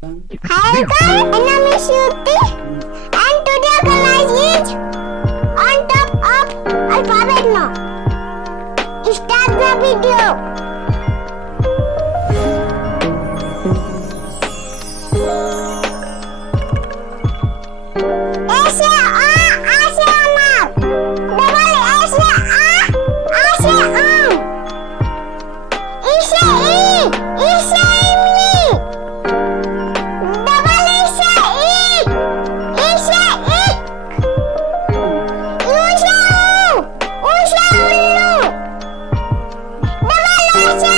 Hi guys, my name is Shruti and today class is on top of alphabet now. Start the video. A से अनार, double A से आ से आम, E से इमली, double E से ईख, E से ईख, U से उल्लू, double O से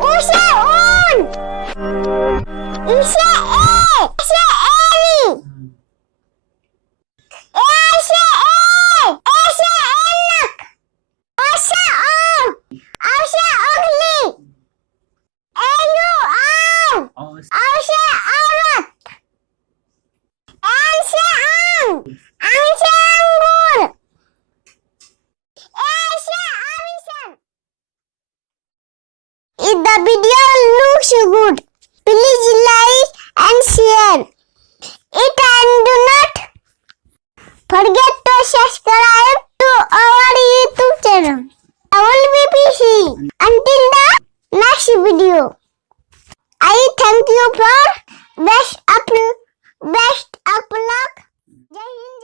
U से ऊन, E से एरी. If the video looks good, please like and share it and do not forget to subscribe to our YouTube channel, Rahul BEPC. Until the next video, I thank you for best of luck. Jai Hind.